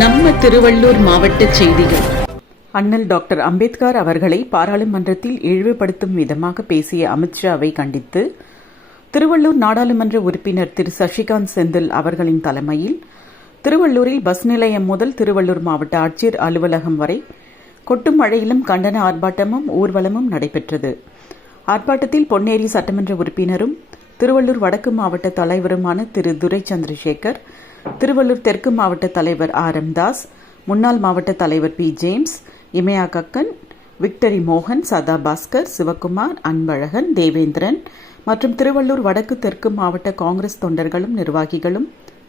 நம்ம திருவள்ளூர் மாவட்ட செய்திகள். அண்ணல் டாக்டர் அம்பேத்கர் அவர்களை பாராளுமன்றத்தில் இழிவுபடுத்தும் விதமாக பேசிய அமித்ஷாவை கண்டித்து திருவள்ளூர் நாடாளுமன்ற உறுப்பினர் திரு சசிகாந்த் செந்தில் அவர்களின் தலைமையில் திருவள்ளூரில் பஸ் நிலையம் முதல் திருவள்ளூர் மாவட்ட ஆட்சியர் அலுவலகம் வரை கொட்டும் மழையிலும் கண்டன ஆர்ப்பாட்டமும் ஊர்வலமும் நடைபெற்றது. ஆர்ப்பாட்டத்தில் பொன்னேரி சட்டமன்ற உறுப்பினரும் திருவள்ளூர் வடக்கு மாவட்ட தலைவருமான திரு துரை சந்திரசேகர், திருவள்ளூர் தெற்கு மாவட்ட தலைவர் ஆர்.எம். தாஸ், முன்னாள் மாவட்ட தலைவர் P. James, Imaya Kakkan, Victory மோகன், சதா பாஸ்கர், சிவக்குமார், அன்பழகன், தேவேந்திரன் மற்றும் திருவள்ளூர் வடக்கு தெற்கு மாவட்ட காங்கிரஸ் தொண்டர்களும் நிர்வாகிகளும்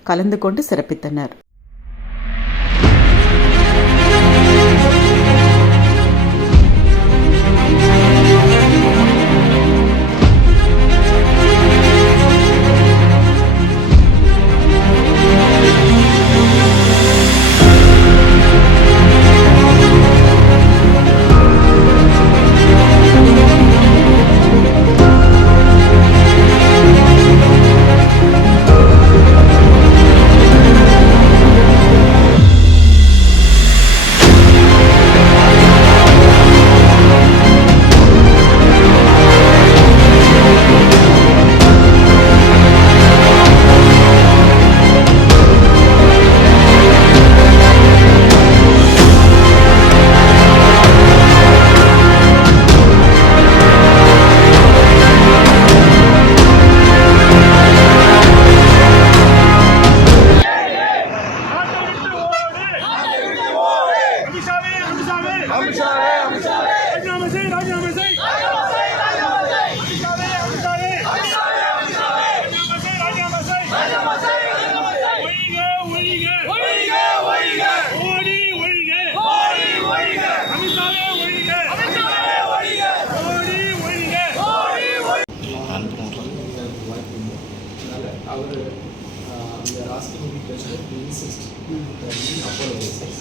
கலந்து கொண்டு சிறப்பித்தனர். We are asking the president to insist that he apologizes.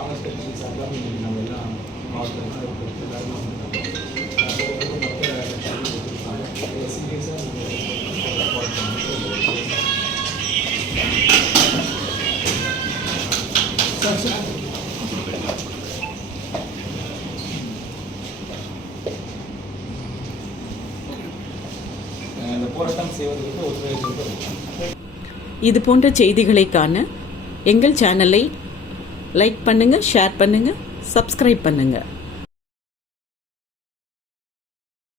Our specialists are coming in our இது போன்ற செய்திகளை காண எங்கள் சேனலை லைக் பண்ணுங்க, ஷேர் பண்ணுங்க, சப்ஸ்கிரைப் பண்ணுங்க.